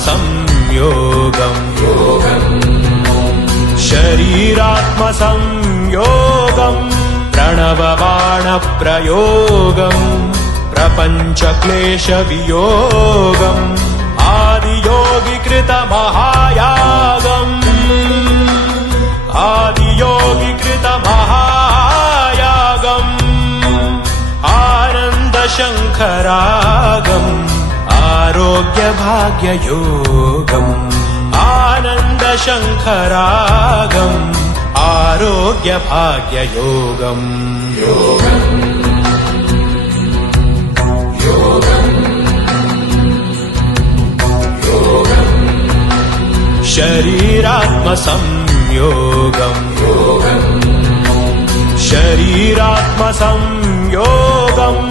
शरीरात्मसंयोगम् शरीरात्मसंयोगम् प्रणवबाणप्रयोगम् प्रपञ्चक्लेशवियोगम् आदियोगिकृतमहायागम् आदियोगिकृतमहायागम् आनन्दशङ्खरागम् आरोग्यभाग्ययोगम् आनन्दशङ्खरागम् आरोग्यभाग्ययोगम् शरीरात्मसंयोगम् शरीरात्मसंयोगम्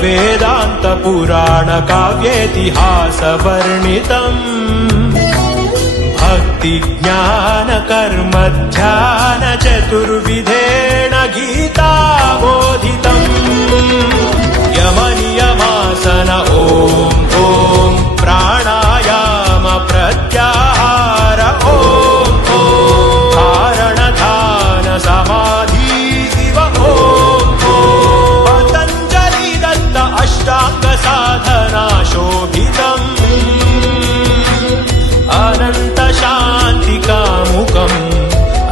वेदान्त पुराण काव्येतिहासवर्णितम् भक्ति ज्ञान कर्म ध्यान चतुर्विधेन गीता बोधितम् यमनियमासन ॐ प्राणायाम प्रत्याहार ॐ धारण ध्यान समाधि इव साधना शोभितम् अनन्त शान्तिकामुकम्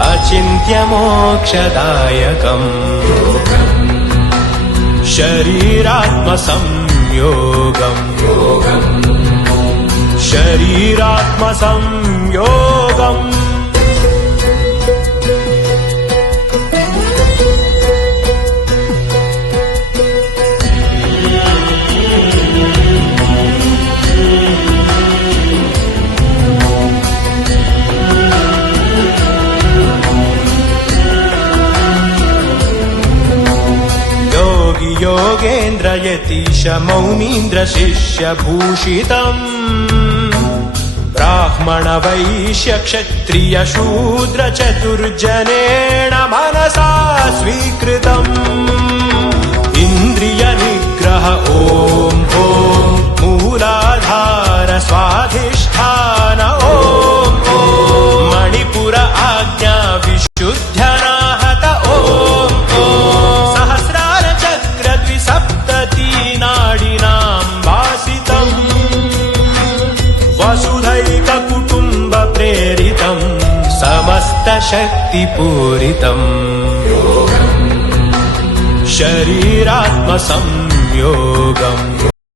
अचिन्त्य मोक्षदायकम् शरीरात्मसंयोगम् शरीरात्मसंयोगम् योगेन्द्र यतीश मौनीन्द्र शिष्य भूषितम् ब्राह्मण वैश्य क्षत्रिय शूद्र चतुर्जनेन मनसा स्वीकृतम् इन्द्रिय निग्रह ॐ मूलाधार स्वाधिष्ठान ॐ मणिपुर आज्ञा विशुद्ध्यनाहत ॐ सप्ततीनाडिनां वासितम् वसुधैककुटुम्ब प्रेरितम् समस्तशक्तिपूरितम् शरीरात्मसंयोगम्